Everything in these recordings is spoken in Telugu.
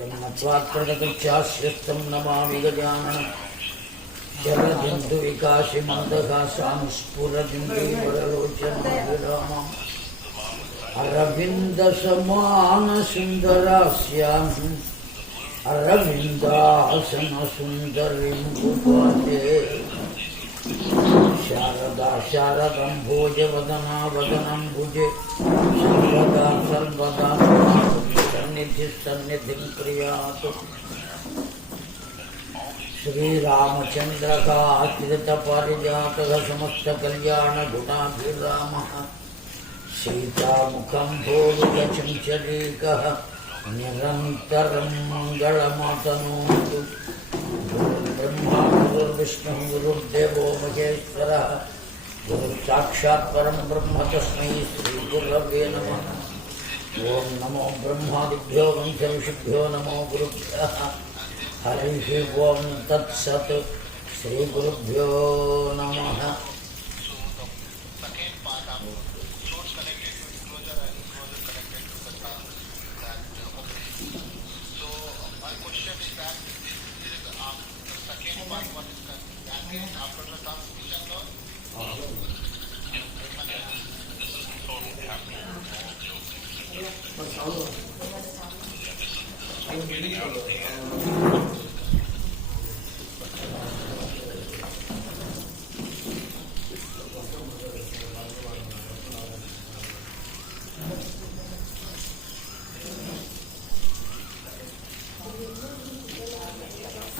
ब्रह्मत्वात्प्रगतचाश्रितं नमामि गजाननं जलबिन्दुविकासि मन्दहासानुस्फुरबिन्दुवरलोचनाभिरामम् अरविन्दसमानसुन्दरास्यामि अरविन्दासनसुन्दरीं उपासे शारदा शारदं भोजवदना वदनं भुजे सर्वदा सर्वदा सन्निधिं क्रियातु श्रीरामचन्द्रः कृतपरिजातः समस्तकल्याणगुणाभिरामः सीतामुखं भोरुगचञ्चलीकः निरन्तरं मङ्गलमातनोतु गुरुर्ब्रह्मा गुरुर्विष्णुः गुरुर्देवो महेश्वरः गुरुसाक्षात् परं ब्रह्म तस्मै श्रीगुरवे नमः। ओं नमो ब्रह्मादिभ्यो वंशऋषिभ्यो नमो गुरुभ्यः। हरिः ओं तत्सत्। श्रीगुरुभ्यो नमः।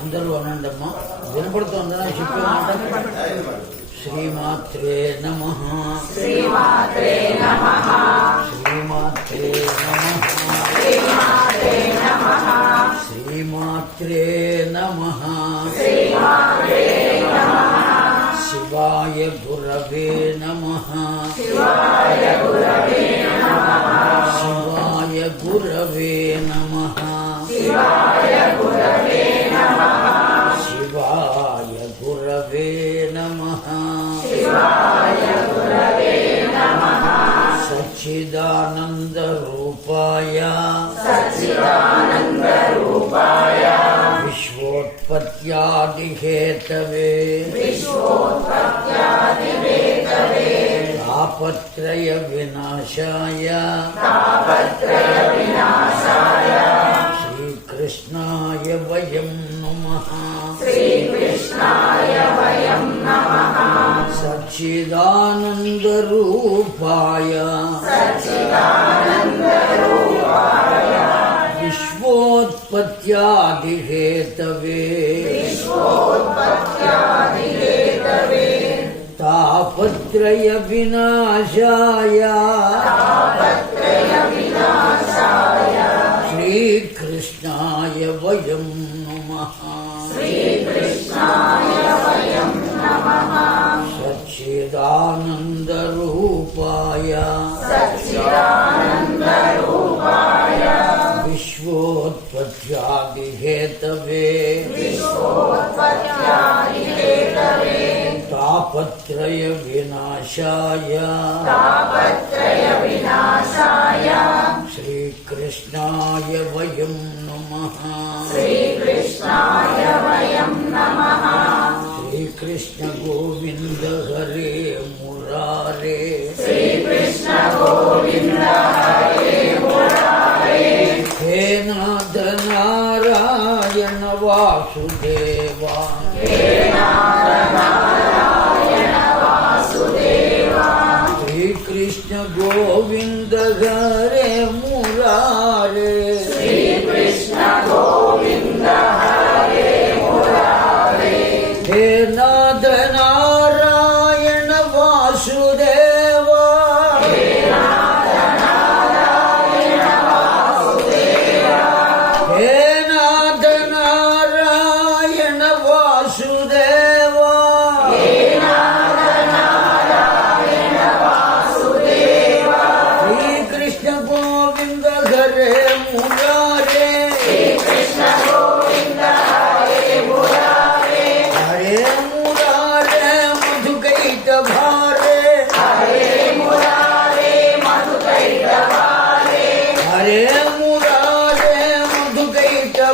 అందరూ అనండమ్మా, వినపడుతుందా? చెప్పమాట శ్రీమాత్రే నమః శ్రీమాత్రే నమః శ్రీమాత్రే నమః శ్రీమాత్రే నమః శ్రీమాత్రే నమః శివాయ గురవే నమః శివాయ గురవే నమః శివాయ గురవే నమః శివాయ గురవే నమః శివాయ గురవే నమః శివాయ గురవే నమః సచ్చిదానంద రూపాయ సచ్చిదానంద రూపాయ విశ్వోత్పత్యాది హేతవే విశ్వోత్పత్యాది హేతవే తాపత్రయ వినాశాయ తాపత్రయ వినాశాయ శ్రీకృష్ణాయ వయం నమః శ్రీకృష్ణాయ వయం నమః సచ్చిదానంద రూపాయ సచ్చిదానంద రూపాయ విశ్వోత్పత్యాది హేతవే విశ్వోత్పత్యాది హేతవే తాపత్రయ వినాశాయ తాపత్రయ వినాశాయ శ్రీకృష్ణాయ వయం నమః శ్రీకృష్ణాయ వయం నమః సచ్చిదానంద రూపాయ సచ్చిదానంద రూపాయ విశ్వోత్పత్యాది హేతవే విశ్వోత్పత్యాది హేతవే తాపత్రయ వినాశాయ తాపత్రయ వినాశాయ శ్రీకృష్ణాయ వయం నమః శ్రీకృష్ణాయ వయం నమః శ్రీకృష్ణ గోవింద హరే మురారే శ్రీకృష్ణ గోవింద హరే మురారే హే నాథ నారాయణ వాసుదేవా హే నాథ నారాయణ వాసుదేవా శ్రీకృష్ణ గోవింద హరే మురారే శ్రీకృష్ణ గోవింద హరే మురారే హే నాథ నారాయణ వాసుదేవా హే నాథ నారాయణ వాసుదేవా హే నాథ నారాయణ వాసుదేవా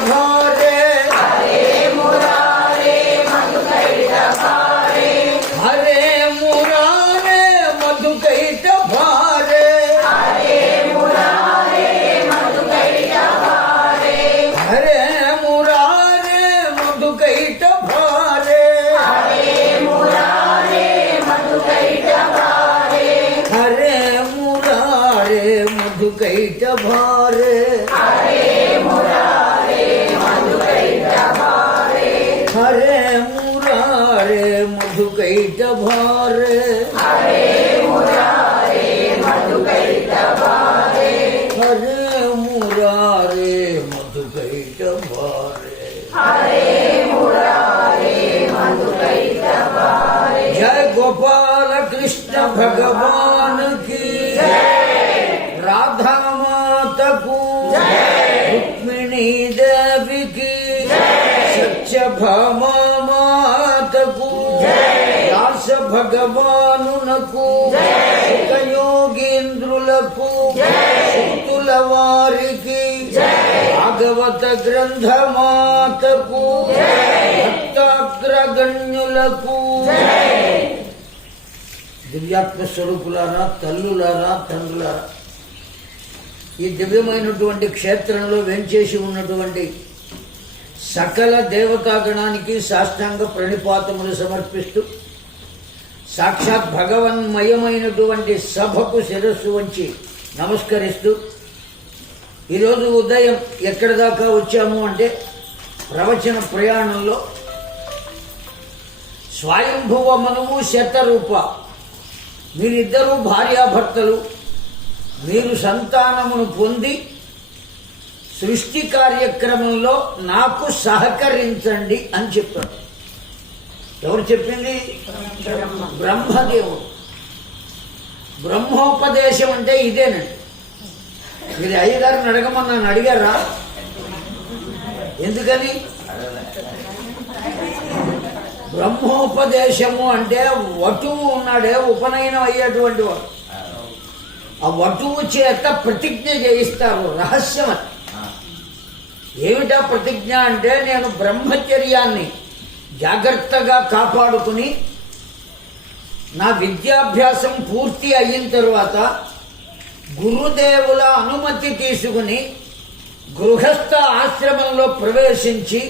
భారే హరే మురారే మధుకైట భారే హరే మురారే మధుకైట భారే హరే మురారే మధుకైట భారే హరే మురారే మధుకైట భారే హరే మురారే మధుకైట భారే హరే మురారే మధుకైట భారే హరే మురారే మధుకైట భారే హరే మురారే మధుకైట భారే హరే మురారే మధుకైట భారే హరే మురారే మధుకైట భారే హరే మురారే మధుకైట భారే జయ గోపాల కృష్ణ భగవాన్ की राधा माता को रुक्मिणी देवी की सत्यभामा माता को व्यास भगवानुनకు योगींद्रुలకు శక్తుల వారికి భాగవత గ్రంథ మాతకు భక్తాగ్రగణ్యులకు దివ్యాత్మ స్వరూపులారా, తల్లులారా, తండ్రులారా, ఈ దివ్యమైనటువంటి క్షేత్రంలో వెంచేసి ఉన్నటువంటి సకల దేవతాగణానికి సాష్టాంగ ప్రణిపాతములు సమర్పిస్తూ సాక్షాత్ భగవన్మయమైనటువంటి సభకు శిరస్సు వంచి నమస్కరిస్తూ ఈరోజు ఉదయం ఎక్కడి దాకా వచ్చాము అంటే ప్రవచన ప్రయాణంలో స్వయంభువ మనువు శతరూప, మీరిద్దరూ భార్యాభర్తలు, మీరు సంతానమును పొంది సృష్టి కార్యక్రమంలో నాకు సహకరించండి అని చెప్పాడు. ఎవరు చెప్పింది? బ్రహ్మదేవుడు. బ్రహ్మోపదేశం అంటే ఇదేనండి. మీరు అయ్యగారిని అడగమన్నాను, అడిగారా? ఎందుకని? బ్రహ్మోపదేశము అంటే వటువు ఉన్నాడే, ఉపనయనం అయ్యేటువంటి వాడు, ఆ వటువు చేత ప్రతిజ్ఞ చేయిస్తారు. రహస్యం అది. ఏమిటా ప్రతిజ్ఞ అంటే, నేను బ్రహ్మచర్యాన్ని జాగ్రత్తగా కాపాడుకుని నా విద్యాభ్యాసం పూర్తి అయిన తరువాత గురుదేవుల అనుమతి తీసుకుని గృహస్థ ఆశ్రమంలో ప్రవేశించి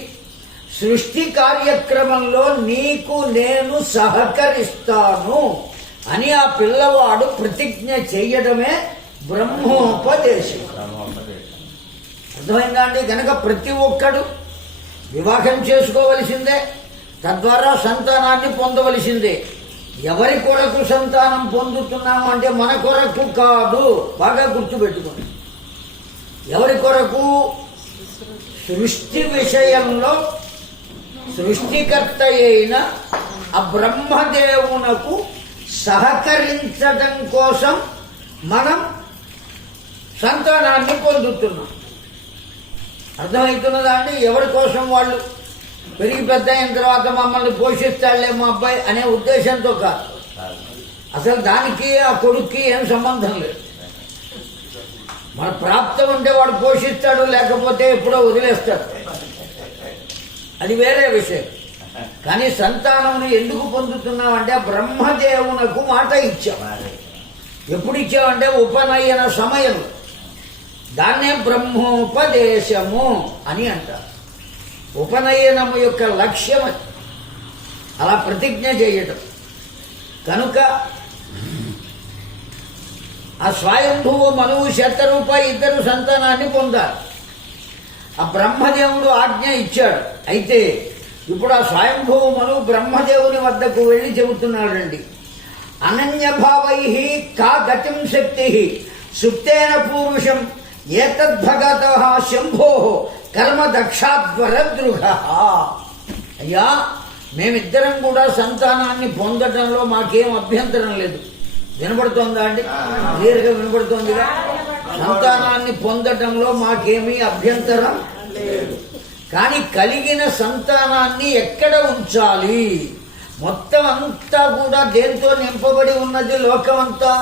సృష్టి కార్యక్రమంలో నీకు నేను సహకరిస్తాను అని ఆ పిల్లవాడు ప్రతిజ్ఞ చెయ్యడమే బ్రహ్మోపదేశం. అర్థమైందా అండి? కనుక ప్రతి ఒక్కడు వివాహం చేసుకోవలసిందే, తద్వారా సంతానాన్ని పొందవలసిందే. ఎవరి కొరకు సంతానం పొందుతున్నాము అంటే మన కొరకు కాదు, బాగా గుర్తుపెట్టుకోండి. ఎవరి కొరకు? సృష్టి విషయంలో సృష్టికర్త అయిన ఆ బ్రహ్మదేవునకు సహకరించడం కోసం మనం సంతానాన్ని పొందుతున్నాం. అర్థమవుతున్నదా అండి? ఎవరి కోసం వాళ్ళు పెరిగి పెద్ద అయిన తర్వాత మమ్మల్ని పోషిస్తాడులే మా అబ్బాయి అనే ఉద్దేశంతో కాదు. అసలు దానికి ఆ కొడుక్కి ఏం సంబంధం లేదు. మన ప్రాప్తం ఉంటే వాడు పోషిస్తాడు, లేకపోతే ఎప్పుడో వదిలేస్తాడు, అది వేరే విషయం. కానీ సంతానమును ఎందుకు పొందుతున్నామంటే బ్రహ్మదేవునకు మాట ఇచ్చాం. ఎప్పుడు ఇచ్చామంటే ఉపనయన సమయం. దాన్నే బ్రహ్మోపదేశము అని అంటారు. ఉపనయనము యొక్క లక్ష్యం అది, అలా ప్రతిజ్ఞ చేయటం. కనుక ఆ స్వయంభువ మనువు శతరూప ఇద్దరు సంతానాన్ని పొందారు. ఆ బ్రహ్మదేవుడు ఆజ్ఞ ఇచ్చాడు. అయితే ఇప్పుడు ఆ స్వయంభువ మనువు బ్రహ్మదేవుని వద్దకు వెళ్ళి చెబుతున్నాడండి. అనన్యభావై కా గతిం శక్తి సుప్తేన పూరుషం ఏతద్భగత శంభో కర్మ దక్షాద్వరదృహ. అయ్యా, మేమిద్దరం కూడా సంతానాన్ని పొందటంలో మాకేం అభ్యంతరం లేదు. వినపడుతోందా అండి? క్లియర్గా వినపడుతోందిగా. సంతానాన్ని పొందటంలో మాకేమీ అభ్యంతరం లేదు. కానీ కలిగిన సంతానాన్ని ఎక్కడ ఉంచాలి? మొత్తం అంతా కూడా దేంతో నింపబడి ఉన్నది? లోకం అంతా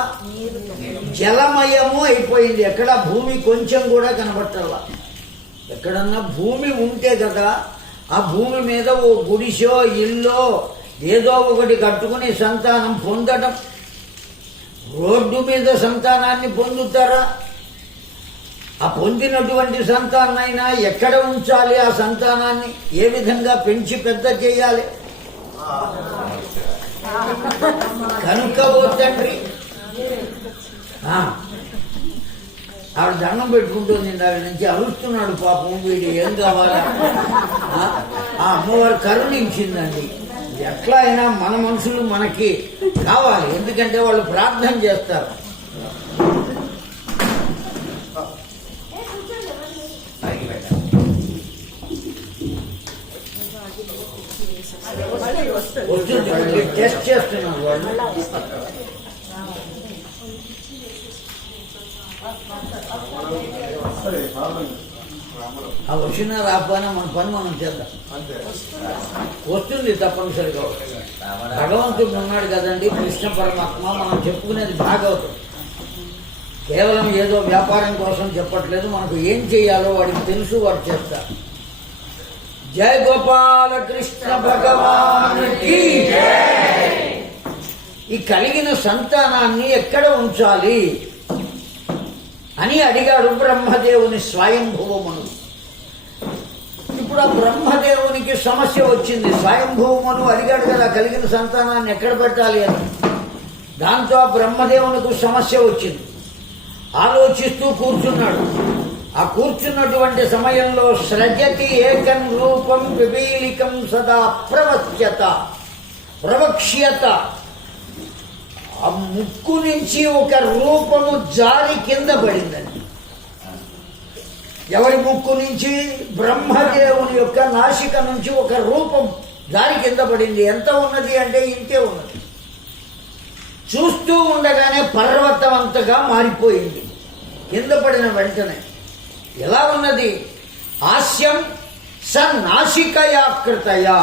జలమయము అయిపోయింది. ఎక్కడ భూమి కొంచెం కూడా కనబట్టాల. ఎక్కడన్నా భూమి ఉంటే కదా ఆ భూమి మీద ఓ గుడిసో ఇల్లో ఏదో ఒకటి కట్టుకుని సంతానం పొందడం. రోడ్డు మీద సంతానాన్ని పొందుతారా? ఆ పొందినటువంటి సంతానమైనా ఎక్కడ ఉంచాలి? ఆ సంతానాన్ని ఏ విధంగా పెంచి పెద్ద చేయాలి? కనుక ఓ తండ్రి ఆవిడ దండం పెట్టుకుంటుంది. దాని నుంచి అరుస్తున్నాడు పాపం, వీడు ఏం కావాలా? ఆ అమ్మవారు కరుణించిందండి. ఎట్లా అయినా మన మనుషులు మనకి కావాలి, ఎందుకంటే వాళ్ళు ప్రార్థన చేస్తారు. వస్తుంది, టెస్ట్ చేస్తున్నారు వాళ్ళు. ఆ వచ్చినా రాకపోయినా మన పని మనం చేద్దాం. వస్తుంది తప్పనిసరిగా. భగవంతుడు ఉన్నాడు కదండి, కృష్ణ పరమాత్మ. మనం చెప్పుకునేది భాగవతం. కేవలం ఏదో వ్యాపారం కోసం చెప్పట్లేదు. మనకు ఏం చేయాలో వాడికి తెలుసు, వాడు చేస్తారు. జయ గోపాల కృష్ణ భగవానుకి. ఈ కలిగిన సంతానాన్ని ఎక్కడ ఉంచాలి అని అడిగాడు బ్రహ్మదేవుని స్వయంభూవమును. ఇప్పుడు ఆ బ్రహ్మదేవునికి సమస్య వచ్చింది. స్వయంభూవమును అడిగాడు కదా కలిగిన సంతానాన్ని ఎక్కడ పెట్టాలి అని. దాంతో ఆ బ్రహ్మదేవునికి సమస్య వచ్చింది. ఆలోచిస్తూ కూర్చున్నాడు. ఆ కూర్చున్నటువంటి సమయంలో సృజతి ఏకం రూపం విపీలికం సదా ప్రవక్ష్యత. ఆ ముక్కు నుంచి ఒక రూపము జారి కింద పడిందండి. ఎవరి ముక్కు నుంచి? బ్రహ్మదేవుని యొక్క నాసిక నుంచి ఒక రూపం జారి కింద పడింది. ఎంత ఉన్నది అంటే ఇంతే ఉన్నది. చూస్తూ ఉండగానే పర్వతవంతగా మారిపోయింది కింద పడిన వెంటనే. ఎలా ఉన్నది? హాస్యం సన్నాసికయాకృతయా.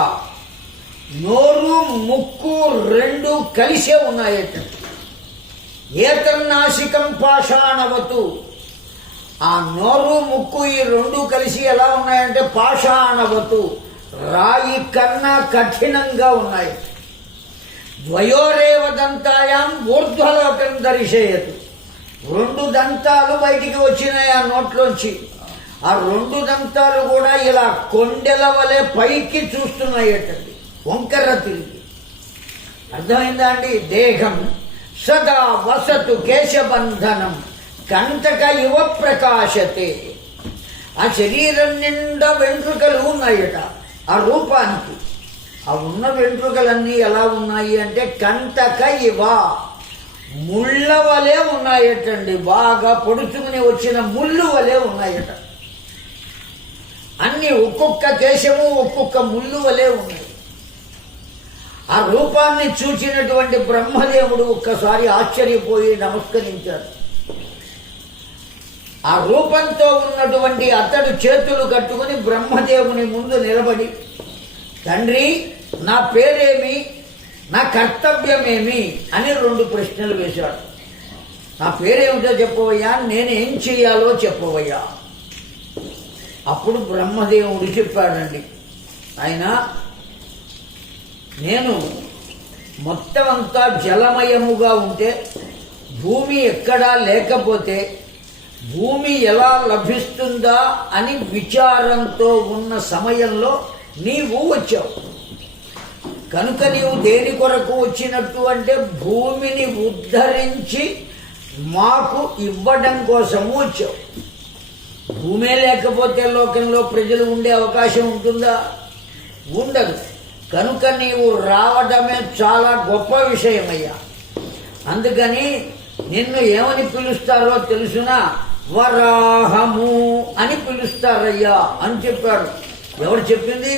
నోరు ముక్కు రెండు కలిసే ఉన్నాయట. ఏతన్నాసికం పాషాణవతు. ఆ నోరు ముక్కు ఈ రెండు కలిసి ఎలా ఉన్నాయంటే పాషాణవతు, రాయి కన్నా కఠినంగా ఉన్నాయి. ద్వయోరేవ దంతాయాం ఊర్ధ్వలోకం దర్శయతు. రెండు దంతాలు బయటికి వచ్చినాయి ఆ నోట్లోంచి. ఆ రెండు దంతాలు కూడా ఇలా కొండెల వలె పైకి చూస్తున్నాయటండి, వంకర తిరిగి. అర్థమైందా అండి? దేహం సదా వసతు కేశబంధనం కంటక యువ ప్రకాశతే. ఆ శరీరం నిండా వెంట్రుకలు ఉన్నాయట ఆ రూపానికి. ఆ ఉన్న వెంట్రుకలన్నీ ఎలా ఉన్నాయి అంటే కంటక ఇవ, ముళ్ళ వలె ఉన్నాయటండి. బాగా పొడుచుకుని వచ్చిన ముళ్ళు వలె ఉన్నాయట. అన్ని ఒక్కొక్క కేశము ఒక్కొక్క ముళ్ళు వలె ఉన్నాయి. ఆ రూపాన్ని చూచినటువంటి బ్రహ్మదేవుడు ఒక్కసారి ఆశ్చర్యపోయి నమస్కరించాడు. ఆ రూపంతో ఉన్నటువంటి అతడు చేతులు కట్టుకుని బ్రహ్మదేవుని ముందు నిలబడి, తండ్రి నా పేరేమి, నా కర్తవ్యమేమి అని రెండు ప్రశ్నలు వేశాడు. నా పేరేమిటో చెప్పవయ్యా, నేనేం చెయ్యాలో చెప్పవయ్యా. అప్పుడు బ్రహ్మదేవుడు చెప్పాడండి, ఆయన నేను మొత్తం అంతా జలమయముగా ఉంటే, భూమి ఎక్కడా లేకపోతే భూమి ఎలా లభిస్తుందా అని విచారంతో ఉన్న సమయంలో నీవు వచ్చావు. కనుక నీవు దేని కొరకు వచ్చినట్టు అంటే భూమిని ఉద్ధరించి మాకు ఇవ్వడం కోసము వచ్చావు. భూమే లేకపోతే లోకంలో ప్రజలు ఉండే అవకాశం ఉంటుందా? ఉండదు. కనుక నీవు రావడమే చాలా గొప్ప విషయమయ్యా. అందుకని నిన్ను ఏమని పిలుస్తారో తెలుసునా? వరాహము అని పిలుస్తారయ్యా అని చెప్పాడు. ఎవరు చెప్పింది?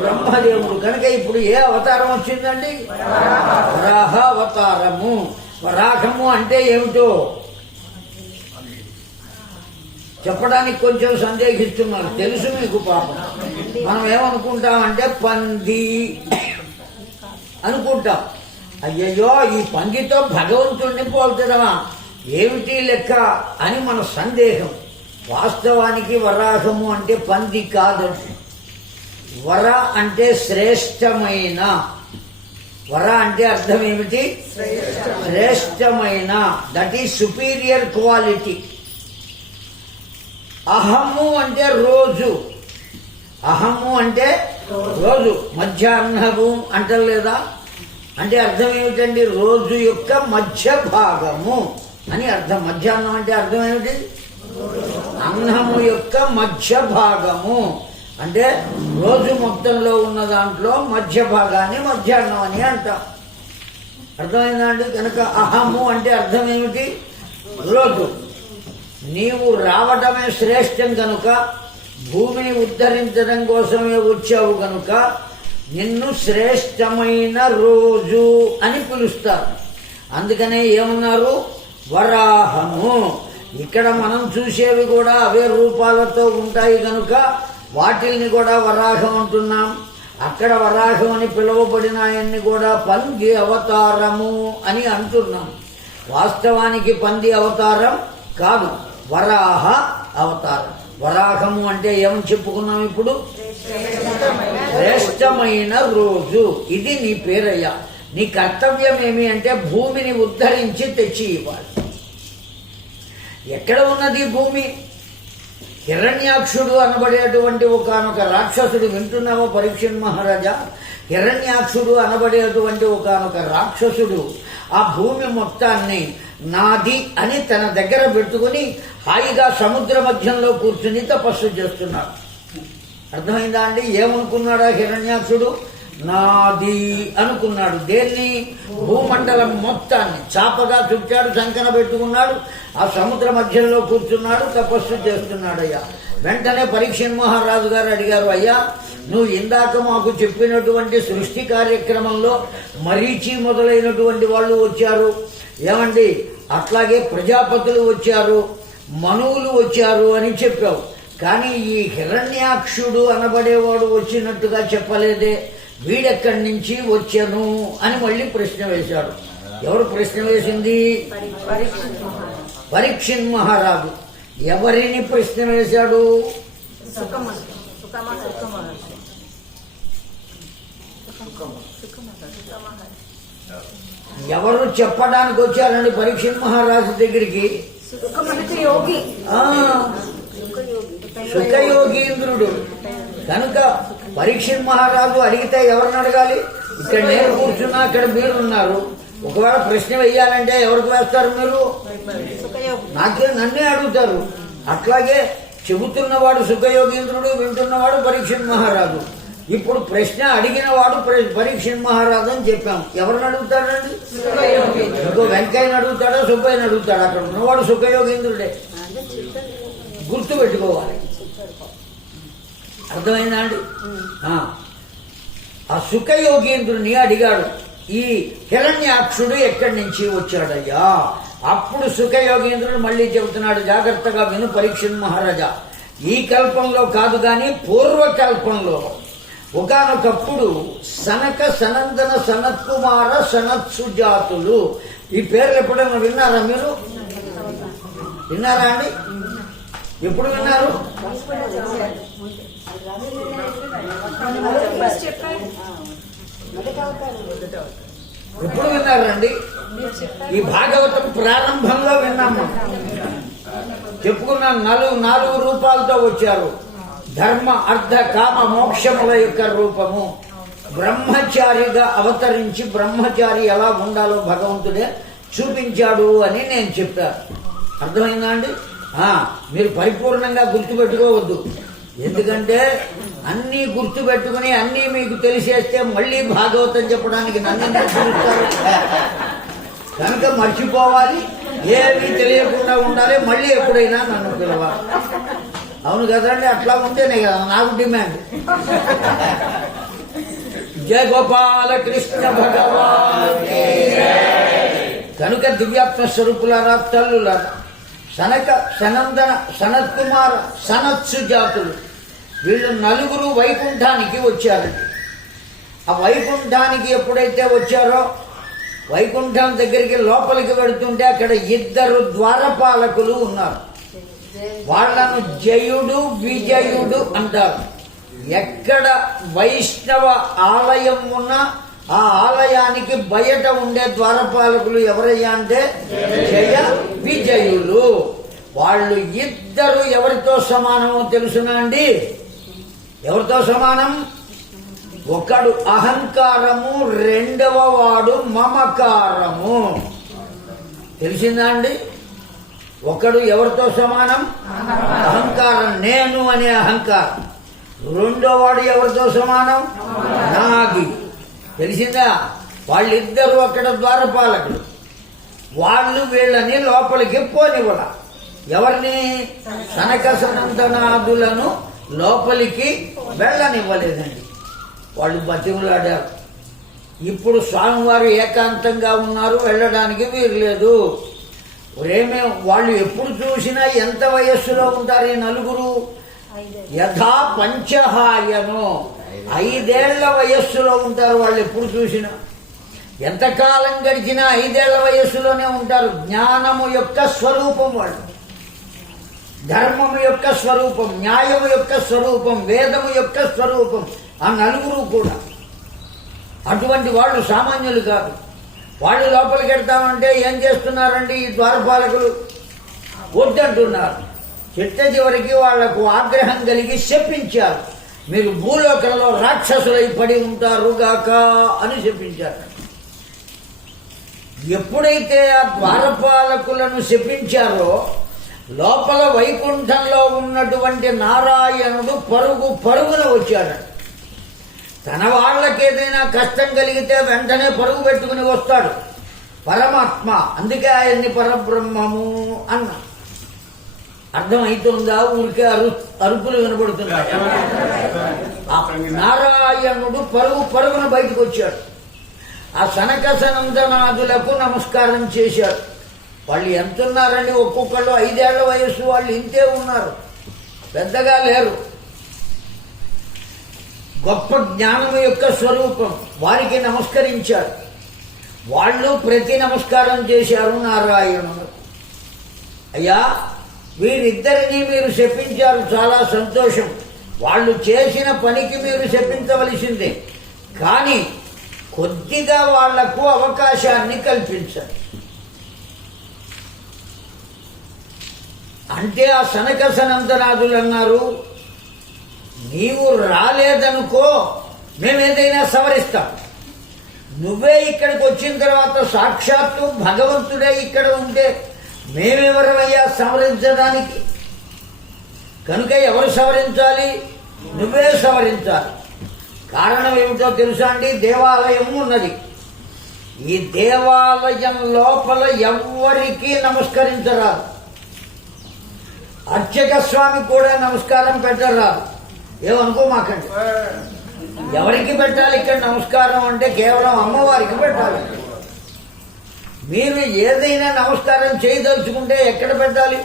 బ్రహ్మదేవుడు. కనుక ఇప్పుడు ఏ అవతారం వచ్చిందండి? వరాహ అవతారము. వరాహము అంటే ఏమిటో చెప్పడానికి కొంచెం సందేహిస్తున్నారు. తెలుసు మీకు పాపం. మనం ఏమనుకుంటామంటే పంది అనుకుంటాం. అయ్యయ్యో ఈ పందితో భగవంతుడిని పోల్చడమా ఏమిటి లెక్క అని మన సందేహం. వాస్తవానికి వరాహము అంటే పంది కాదు. వర అంటే శ్రేష్టమైన. వర అంటే అర్థం ఏమిటి? శ్రేష్టమైన. That is superior quality. అహము అంటే రోజు. అహము అంటే రోజు. మధ్యాహ్నము అంటలేదా? అంటే అర్థం ఏమిటండి? రోజు యొక్క మధ్య భాగము అని అర్థం. మధ్యాహ్నం అంటే అర్థం ఏమిటి? అన్నము యొక్క మధ్య భాగము అంటే రోజు మొత్తంలో ఉన్న దాంట్లో మధ్య భాగాన్ని మధ్యాహ్నం అని అంటాం. అర్థమైందా అండి? కనుక అహము అంటే అర్థం ఏమిటి? రోజు. నీవు రావడమే శ్రేష్టం కనుక, భూమిని ఉద్ధరించడం కోసమే వచ్చావు కనుక నిన్ను శ్రేష్టమైన రోజు అని పిలుస్తారు. అందుకనే ఏమన్నారు? వరాహము. ఇక్కడ మనం చూసేవి కూడా అవే రూపాలతో ఉంటాయి కనుక వాటిల్ని కూడా వరాహం అంటున్నాం. అక్కడ వరాహం అని పిలువబడిన ఆయన్ని కూడా పంది అవతారము అని అంటున్నాం. వాస్తవానికి పంది అవతారం కాదు, వరాహ అవతారం. వరాహము అంటే ఏమని చెప్పుకున్నాం ఇప్పుడు? శ్రేష్టమైన రోజు. ఇది నీ పేరయ్యా. నీ కర్తవ్యం ఏమి అంటే భూమిని ఉద్ధరించి తెచ్చి ఇవ్వాలి. ఎక్కడ ఉన్నది భూమి? హిరణ్యాక్షుడు అనబడేటువంటి ఒకానొక రాక్షసుడు. వింటున్నావో పరీక్షణ్ మహారాజా? హిరణ్యాక్షుడు అనబడేటువంటి ఒకానొక రాక్షసుడు ఆ భూమి మొత్తాన్ని నాది అని తన దగ్గర పెట్టుకుని హాయిగా సముద్ర మధ్యంలో కూర్చుని తపస్సు చేస్తున్నాడు. అర్థమైందా అండి? ఏమనుకున్నాడా హిరణ్యాక్షుడు? నాది అనుకున్నాడు. దేన్ని? భూమండలం మొత్తాన్ని చాపగా చుట్టాడు, సంకన పెట్టుకున్నాడు, ఆ సముద్ర మధ్యంలో కూర్చున్నాడు, తపస్సు చేస్తున్నాడయ్యా. వెంటనే పరీక్షణ్ మహారాజు గారు అడిగారు, అయ్యా నువ్వు ఇందాక మాకు చెప్పినటువంటి సృష్టి కార్యక్రమంలో మరీచి మొదలైనటువంటి వాళ్ళు వచ్చారు, ఏమండి అట్లాగే ప్రజాపతులు వచ్చారు, మనువులు వచ్చారు అని చెప్పావు. కానీ ఈ హిరణ్యాక్షుడు అనబడేవాడు వచ్చినట్టుగా చెప్పలేదే, వీడెక్కడి నుంచి వచ్చాను అని మళ్ళీ ప్రశ్న వేశాడు. ఎవరు ప్రశ్న వేసింది? పరీక్షణ్ మహారాజు. ఎవరిని ప్రశ్న వేశాడు? ఎవరు చెప్పడానికి వచ్చారండి పరీక్షణ్ మహారాజు దగ్గరికి? సుఖయోగీంద్రుడు. కనుక పరీక్షణ్ మహారాజు అడిగితే ఎవరిని అడగాలి? ఇక్కడ నేను కూర్చున్నా, అక్కడ మీరున్నారు. ఒకవేళ ప్రశ్న వెయ్యాలంటే ఎవరికి వేస్తారు మీరు? నన్నే అడుగుతారు. అట్లాగే చెబుతున్నవాడు సుఖయోగీంద్రుడు, వింటున్నవాడు పరీక్షణ్ మహారాజు. ఇప్పుడు ప్రశ్న అడిగిన వాడు పరీక్షణ్ మహారాజు అని చెప్పాం. ఎవరిని అడుగుతాడండి? ఇంకో వెంకయ్యని అడుగుతాడా, సుబ్బయ్యని అడుగుతాడు? అక్కడ ఉన్నవాడు సుఖయోగీంద్రుడే. గుర్తు పెట్టుకోవాలి. అర్థమైందా అండి? ఆ సుఖయోగీంద్రుని అడిగాడు, ఈ హిరణ్యాక్షుడు ఎక్కడి నుంచి వచ్చాడయ్యా? అప్పుడు సుఖయోగీంద్రుడు మళ్ళీ చెబుతున్నాడు, జాగ్రత్తగా విను పరీక్షణ్ మహారాజా. ఈ కల్పంలో కాదు గాని పూర్వకల్పంలో ఒకానొకప్పుడు సనక, సనందన, సనత్కుమార, సనత్సుజాతులు, ఈ పేర్లు ఎప్పుడైనా విన్నారా మీరు? విన్నారా అండి? ఎప్పుడు విన్నారు? ఎప్పుడు విన్నారండి? ఈ భాగవతం ప్రారంభంలో విన్నాము. చెప్పుకున్నాం. నాలుగు రూపాలతో వచ్చారు. ధర్మ, అర్థ, కామ, మోక్షముల యొక్క రూపము. బ్రహ్మచారిగా అవతరించి బ్రహ్మచారి ఎలా ఉండాలో భగవంతుడే చూపించాడు అని నేను చెప్పాను. అర్థమైందా అండి? మీరు పరిపూర్ణంగా గుర్తుపెట్టుకోవద్దు. ఎందుకంటే అన్నీ గుర్తుపెట్టుకుని అన్నీ మీకు తెలిసేస్తే మళ్ళీ భాగవతం చెప్పడానికి నన్ను పిలుస్తారు. కనుక మర్చిపోవాలి, ఏమీ తెలియకుండా ఉండాలి, మళ్ళీ ఎప్పుడైనా నన్ను పిలవాలి. అవును కదండి? అట్లా ఉంటేనే కదా నాకు డిమాండ్. జయ గోపాల కృష్ణ భగవాన్. కనుక దివ్యాత్మ స్వరూపులారా, తల్లులారా, సనక, సనందన, సనత్కుమార, సనత్సు జాతులు వీళ్ళు నలుగురు వైకుంఠానికి వచ్చారండి. ఆ వైకుంఠానికి ఎప్పుడైతే వచ్చారో, వైకుంఠం దగ్గరికి లోపలికి వెళుతుంటే అక్కడ 2 ద్వారపాలకులు ఉన్నారు. వాళ్ళను జయుడు విజయుడు అంటారు. ఎక్కడ వైష్ణవ ఆలయం ఉన్నా ఆ ఆలయానికి బయట ఉండే ద్వారపాలకులు ఎవరయ్యా అంటే జయ విజయులు. వాళ్ళు ఇద్దరు ఎవరితో సమానమో తెలుసునా అండి? ఎవరితో సమానం? ఒకడు అహంకారము, రెండవ వాడు మమకారము. తెలిసిందా అండి? ఒకడు ఎవరితో సమానం? అహంకారం, నేను అనే అహంకారం. రెండో వాడు ఎవరితో సమానం? నాగి. తెలిసిందా? వాళ్ళిద్దరూ అక్కడ ద్వారపాలకులు. వాళ్ళు వీళ్ళని లోపలికి పోనివ్వల. ఎవరిని? సనక సనందనాదులను లోపలికి వెళ్ళనివ్వలేదండి. వాళ్ళు బతిమలాడారు. ఇప్పుడు స్వామివారు ఏకాంతంగా ఉన్నారు, వెళ్ళడానికి వీలు లేదు. వాళ్ళు ఎప్పుడు చూసినా ఎంత వయస్సులో ఉంటారు ఈ నలుగురు? యథా పంచహాయను, 5 ఏళ్ల వయస్సులో ఉంటారు వాళ్ళు ఎప్పుడు చూసినా. ఎంతకాలం గడిచినా 5 ఏళ్ల వయస్సులోనే ఉంటారు. జ్ఞానము యొక్క స్వరూపం వాళ్ళు, ధర్మము యొక్క స్వరూపం, న్యాయము యొక్క స్వరూపం, వేదము యొక్క స్వరూపం ఆ నలుగురు కూడా. అటువంటి వాళ్ళు సామాన్యులు కాదు. వాళ్ళు లోపలికి వెళ్తామంటే ఏం చేస్తున్నారండి ఈ ద్వారపాలకులు? వద్దంటున్నారు. చిట్ట చివరికి వాళ్లకు ఆగ్రహం కలిగి శపించారు. మీరు భూలోకంలో రాక్షసులై పడి ఉంటారుగాక అని శపించారు. ఎప్పుడైతే ఆ ద్వారపాలకులను శపించారో లోపల వైకుంఠంలో ఉన్నటువంటి నారాయణుడు పరుగున వచ్చాడు. తన వాళ్ళకేదైనా కష్టం కలిగితే వెంటనే పరుగు పెట్టుకుని వస్తాడు పరమాత్మ. అందుకే ఆయన్ని పరబ్రహ్మము అన్న. అర్థమవుతుందా? ఊరికే అరుపులు వినబడుతున్నాయి. నారాయణుడు పరుగున బయటకు వచ్చాడు. ఆ సనక సనందనాదులకు నమస్కారం చేశాడు. వాళ్ళు ఎంతున్నారండి? ఒక్కొక్కళ్ళు 5 ఏళ్ల వయస్సు వాళ్ళు ఇంతే ఉన్నారు, పెద్దగా లేరు. గొప్ప జ్ఞానము యొక్క స్వరూపం. వారికి నమస్కరించారు. వాళ్ళు ప్రతి నమస్కారం చేశారు నారాయణుడు. అయ్యా, వీరిద్దరినీ మీరు శపించారు, చాలా సంతోషం. వాళ్ళు చేసిన పనికి మీరు శపించవలసిందే, కానీ కొద్దిగా వాళ్లకు అవకాశాన్ని కల్పించారు. అంటే ఆ సనక సనందనాదులు అన్నారు, నీవు రాలేదనుకో మేమేదైనా సవరిస్తాం. నువ్వే ఇక్కడికి వచ్చిన తర్వాత సాక్షాత్తు భగవంతుడే ఇక్కడ ఉంటే మేమెవరమయ్యా సవరించడానికి? కనుక ఎవరు సవరించాలి? నువ్వే సవరించాలి. కారణం ఏమిటో తెలుసా అండి? దేవాలయం ఉన్నది. ఈ దేవాలయం లోపల ఎవ్వరికీ నమస్కరించరాదు. అర్చక స్వామి కూడా నమస్కారం పెట్టరాదు. ఏమనుకోమాకండి. ఎవరికి పెట్టాలి ఇక్కడ నమస్కారం అంటే? కేవలం అమ్మవారికి పెట్టాలి. మీరు ఏదైనా నమస్కారం చేయదలుచుకుంటే ఎక్కడ పెట్టాలి?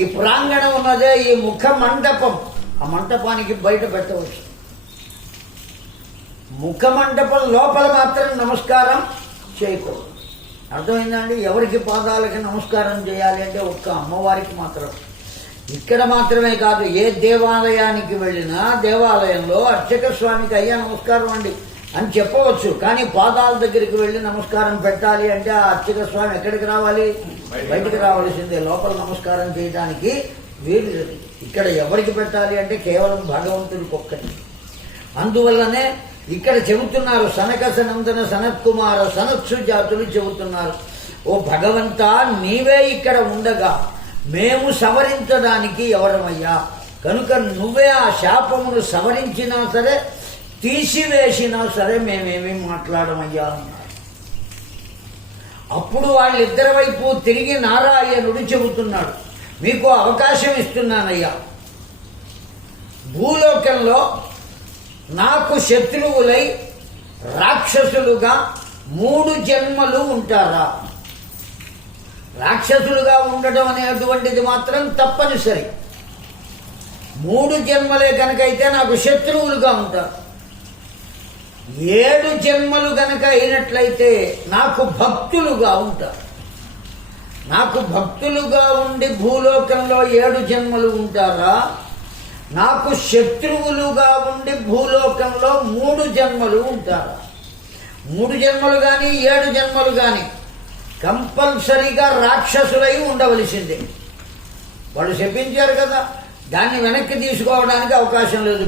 ఈ ప్రాంగణం ఉన్నదే, ఈ ముఖ మండపం, ఆ మంటపానికి బయట పెట్టవచ్చు. ముఖ మండపం లోపల మాత్రం నమస్కారం చేయకూడదు. అర్థమైందండి? ఎవరికి పాదాలకి నమస్కారం చేయాలి అంటే ఒక్క అమ్మవారికి మాత్రం. ఇక్కడ మాత్రమే కాదు, ఏ దేవాలయానికి వెళ్ళినా దేవాలయంలో అర్చక స్వామికి అయ్యా నమస్కారం అండి అని చెప్పవచ్చు. కానీ పాదాల దగ్గరికి వెళ్ళి నమస్కారం పెట్టాలి అంటే ఆ అర్చక స్వామి ఎక్కడికి రావాలి? బయటికి రావాల్సిందే. లోపల నమస్కారం చేయడానికి వీలు లేదు. ఇక్కడ ఎవరికి పెట్టాలి అంటే కేవలం భగవంతుడికి ఒక్కటి. అందువల్లనే ఇక్కడ చెబుతున్నారు, సనక సనందన సనత్కుమార సనత్సు జాతులు చెబుతున్నారు, ఓ భగవంతా, నీవే ఇక్కడ ఉండగా మేము సవరించడానికి ఎవరమయ్యా? కనుక నువ్వే ఆ శాపమును సవరించినా సరే తీసివేసినా సరే మేమేమీ మాట్లాడమయ్యా అన్నారు. అప్పుడు వాళ్ళిద్దరి వైపు తిరిగి నారాయణుడు చెబుతున్నాడు, మీకు అవకాశం ఇస్తున్నానయ్యా. భూలోకంలో నాకు శత్రువులై రాక్షసులుగా 3 జన్మలు ఉంటారా? రాక్షసులుగా ఉండడం అనేటువంటిది మాత్రం తప్పనిసరి. 3 జన్మలే కనుకైతే నాకు శత్రువులుగా ఉంటారు. 7 జన్మలు గనక అయినట్లయితే నాకు భక్తులుగా ఉంటారు. నాకు భక్తులుగా ఉండి భూలోకంలో 7 జన్మలు ఉంటారా, నాకు శత్రువులుగా ఉండి భూలోకంలో 3 జన్మలు ఉంటారా? 3 జన్మలు కానీ 7 జన్మలు కానీ కంపల్సరీగా రాక్షసులై ఉండవలసిందే. వాళ్ళు శపించారు కదా, దాన్ని వెనక్కి తీసుకోవడానికి అవకాశం లేదు.